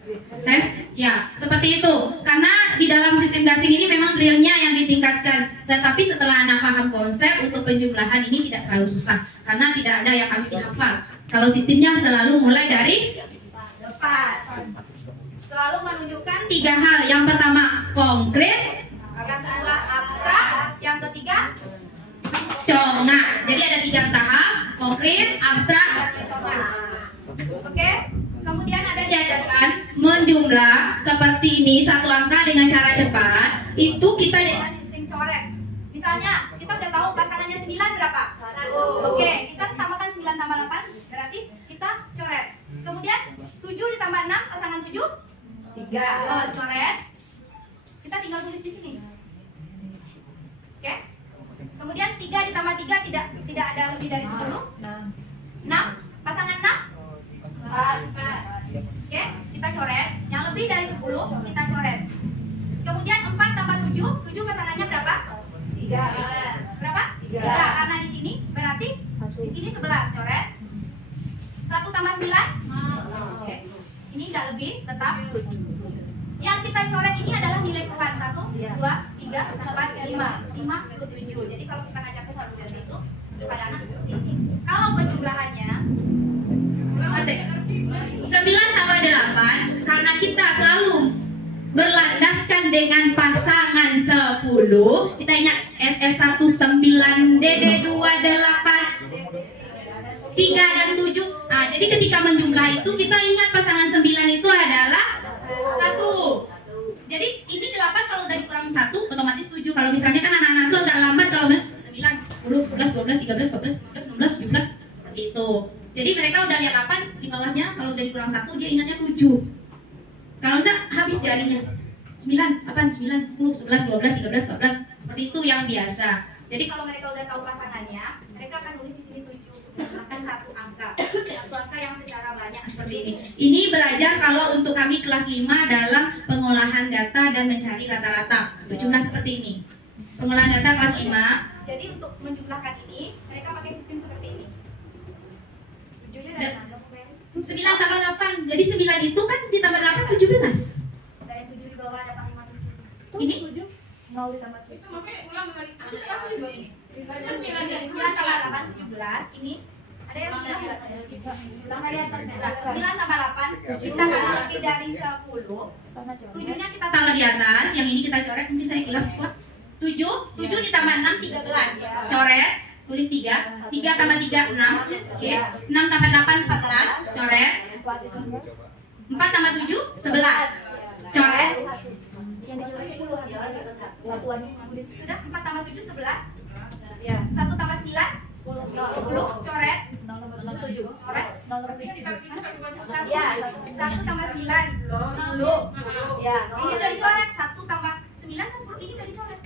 Tes, ya seperti itu. Karena di dalam sistem gasing ini memang drillnya yang ditingkatkan. Tetapi setelah anak paham konsep untuk penjumlahan ini tidak terlalu susah. Karena tidak ada yang harus dihafal. Kalau sistemnya selalu mulai dari depan. Selalu menunjukkan 3 hal. Yang pertama konkret, yang kedua abstrak, yang ketiga congak. Jadi ada 3 tahap: konkret, abstrak, dan congak. Oke. Kemudian ada diajarkan menjumlah seperti ini, 1 angka dengan cara cepat. Itu kita dengan sistem coret. Misalnya kita udah tahu pasangannya 9 berapa? 1. Oke, kita tambahkan 9 tambah 8, berarti kita coret. Kemudian 7 ditambah 6, pasangan 7? 3. Coret. Kita tinggal tulis di sini. Oke. Kemudian 3 ditambah 3 Di sini 11, coret. 1 tambah 9? Oke. Ini nggak lebih, tetap. Yang kita coret ini adalah nilai puluhan. 1, 2, 3, 4, 5. 57. Jadi kalau kita ngajarkan hal seperti itu kepada anak seperti ini. Kalau penjumlahannya 9 tambah 8, karena kita selalu berlandaskan dengan pasangan 10. Kita ingat SS1 9, DD2 8, 3 dan 7. Nah, jadi ketika menjumlah itu kita ingat pasangan 9 itu adalah 1. Jadi ini 8 kalau udah dikurang 1 otomatis 7. Kalau misalnya kan anak-anak tuh agak lambat kalau 9, 10, 11, 12, 13, 14, 15, 16, 17 seperti itu. Jadi mereka udah lihat 8 di bawahnya, kalau udah dikurang 1 dia ingatnya 7. Kalau enggak habis jarinya. 9, 8, 9, 10, 11, 12, 13, 14. Seperti itu yang biasa. Jadi kalau mereka udah tahu pasangannya, mereka akan tulis di sini 7. Akan satu angka yang secara banyak seperti ini. Ini belajar kalau untuk kami kelas 5 dalam pengolahan data dan mencari rata-rata. Jumlah seperti ini. Pengolahan data kelas 5. Jadi untuk menjumlahkan ini, mereka pakai sistem seperti ini. 9 tambah 8. Jadi 9 itu kan ditambah 8 17. Dari 7 di bawah ada 57. Ini 0 ditambah 7. Makanya ulang lagi. Aku juga ini. 9 tambah 8 17. Ini ada yang bilang enggak? Ulang dari atas. 9 tambah 8 kita kalau lebih dari 10. 7-nya kita taruh di atas, yang ini kita coret, mungkin saya hilaf. 7 ditambah 6 13. Coret, tulis 3. 3 tambah 3 6. Oke. 6 tambah 8 14. Coret. 4 tambah 7 11. Coret. Sudah 4 tambah 7 11. 1 tambah 9 10. Coret. 7. Coret. 1 tambah 9 10. Ini udah dicoret. 1 tambah 9 kan 10. Ini udah dicoret.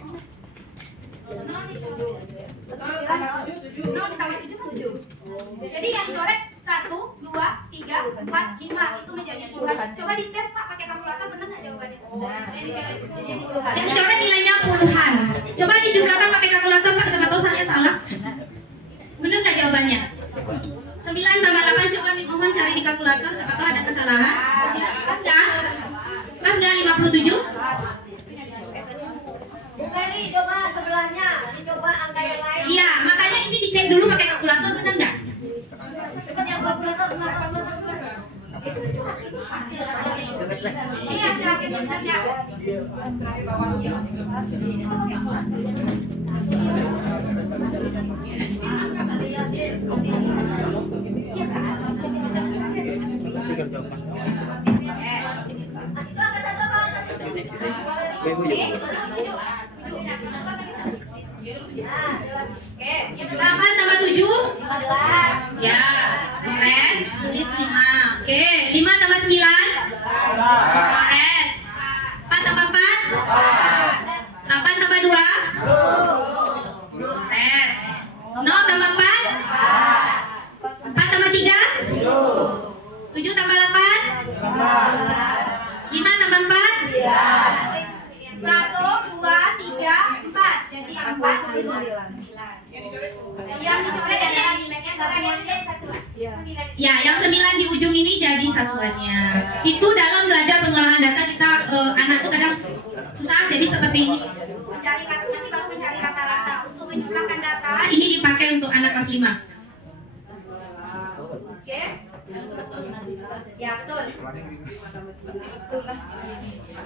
0 ditambah 7 kan 7. Jadi yang dicoret 1, 2, 3, 4, 5 itu menjadi puluhan. Coba dites Pak pakai kalkulator, benar nggak jawabannya? Yang dicoret nilainya puluhan. Coba dijumlahkan pakai kalkulator Pak, siapa tahu saya salah. Benar nggak jawabannya? 9 tambah 8, coba mohon cari di kalkulator, siapa tahu ada kesalahan. Pas nggak? Pas nggak 57? Bu Mary, coba sebelahnya, dicoba angka yang lain. Iya, makanya ini dicek dulu pakai kalkulator, benar nggak? Cepat yang kalkulator, Ini hasil akhirnya benar nggak? Itu angka satu apa angka tujuh? Oke, 8 tambah 7? 15. Ya, keren. Tulis 5. Oke, 5 tambah 9? Keren. 4 tambah 4? 8 tambah 2? Keren. 0 tambah 4? 4 tambah 3? 7 tambah 8? 5 tambah 4? 1, 2, 3, 4. Jadi 49. Yang dicoret adalah nilainya Ya, yang 9 di ujung ini jadi satuannya. Itu dalam belajar pengolahan data kita anak tuh kadang susah, jadi seperti ini. mencari kata nanti pas mencari rata-rata untuk menjumlahkan data. Ini dipakai untuk anak kelas 5. Oke. Ya betul.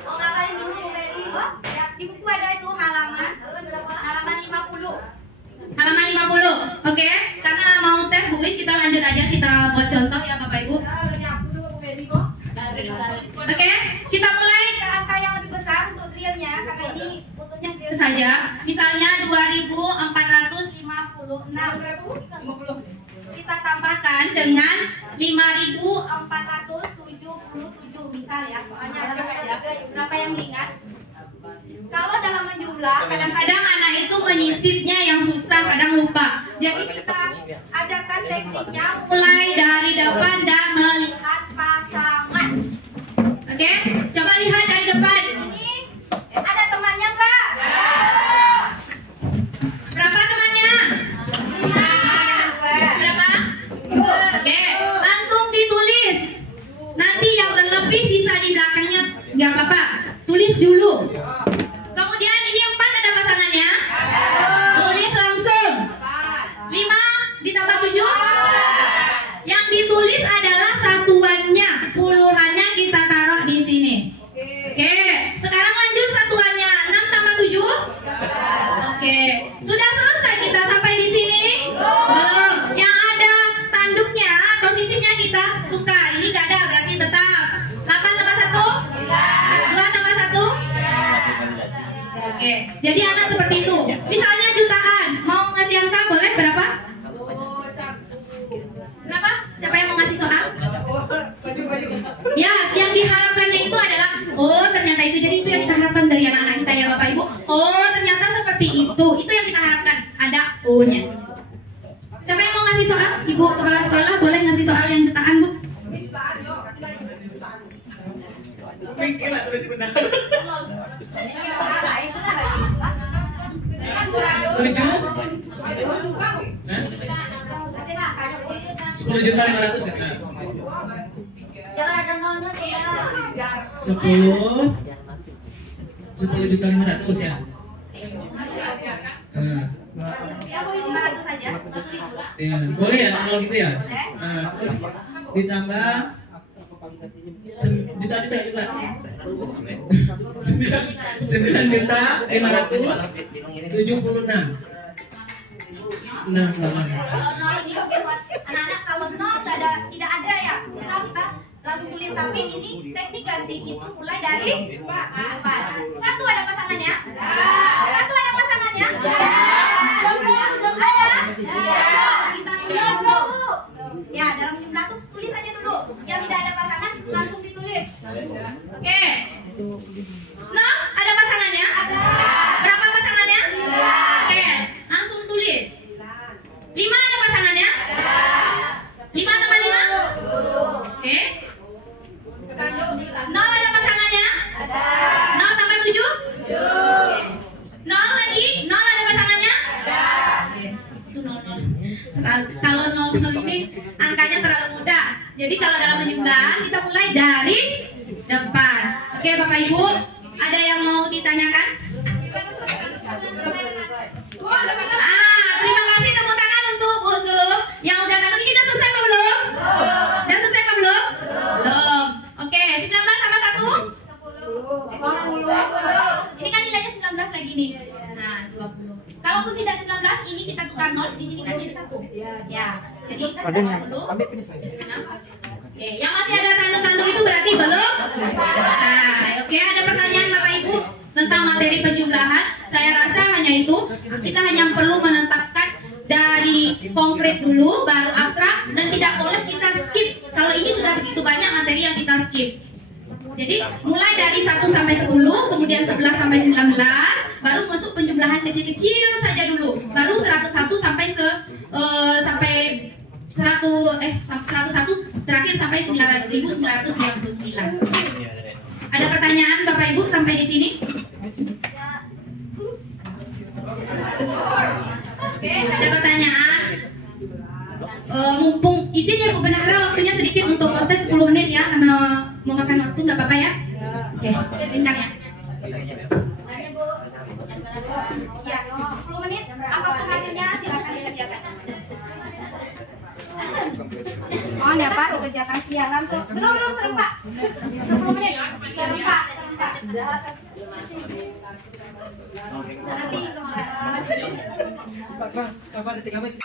Oh, ngapain dulu Bu Mary? Oh, ya, di buku ada itu halaman 50. Halaman 50. Oke, karena mau tes Bu Win, kita lanjut aja, kita buat contoh ya Bapak Ibu. Oke, kita mulai Ke angka yang lebih besar untuk realnya karena ini butuhnya real saja. Misalnya 2456. Kita tambahkan dengan 5477. misal ya, soalnya ada aja. Berapa yang mengingat? Kalau dalam menjumlah, kadang-kadang anak itu menyisipnya yang susah, kadang lupa. Jadi kita ajarkan tekniknya mulai dari depan dan melihat pasangan. Oke, coba lihat dari depan. Ini ada temannya nggak? Berapa temannya? 9. ngasih soal? Ibu kepala sekolah boleh ngasih soal yang jutaan, Bu? Mikir lah sudah benar. 10.500.000 ya? Jangan ada nolnya ya. 10.500.000 ya? Ya, 500 saja. Ya, boleh ya nol gitu ya? Terus ditambah juta juga. 9.576.000. Nah, Kalau nol ini mungkin buat anak-anak, kalau nol tidak ada ya. Misal kita langsung tulis, tapi ini teknik ganti itu mulai dari depan. Satu ada pasangannya? Satu ada pasangannya? Ada? Kita tulis dulu. Ya, dalam jumlah tuh tulis aja dulu. Yang tidak ada pasangan langsung ditulis. Oke. Nol ada pasangannya? Berapa pasangannya? Oke, langsung tulis. 5 ada pasangannya? 5 tambah 5? Oke. 0 ada pasangannya? 0 tambah 7? 0 lagi? 0 ada pasangannya? Oke. Itu 0. Kalau 0 ini angkanya terlalu mudah. Jadi kalau dalam menjumlah kita mulai dari depan. Oke, Bapak Ibu, ada yang mau ditanyakan? Terima kasih, tepuk tangan untuk Bu Sum yang udah datang. Ini udah selesai apa belum? Udah selesai apa belum? Belum. Oke, 19 tambah 1? Ini kan nilainya 19 lagi nih. Nah, 20. Kalaupun tidak 19, ini kita tukar 0, di sini kan jadi 1. Ya, jadi 20. Oke, yang masih ada tanda-tanda itu berarti belum selesai. Oke, ada pertanyaan Bapak Ibu tentang materi penjumlahan? Saya rasa hanya itu. Kita hanya perlu menetapkan dari konkret dulu, baru abstrak, dan tidak boleh kita skip. Kalau ini sudah begitu banyak materi yang kita skip. Jadi mulai dari 1 sampai 10, kemudian 11 sampai 19, baru masuk penjumlahan kecil-kecil saja dulu. Baru 101 sampai 101 terakhir sampai 9.999. Ada pertanyaan Bapak Ibu sampai di sini? Oke, ada pertanyaan? Mumpung izin ya Bu Benahara, waktunya sedikit untuk proses 10 menit ya, karena mau makan waktu, nggak apa-apa ya? Oke, singkat ya. Ya, 10 menit. Apapun hasilnya silakan dikerjakan. Oh, ya Pak, dikerjakan. Ya, langsung. Belum serempak. 10 menit. Serempak. Nanti semua. Bapak, detik apa sih?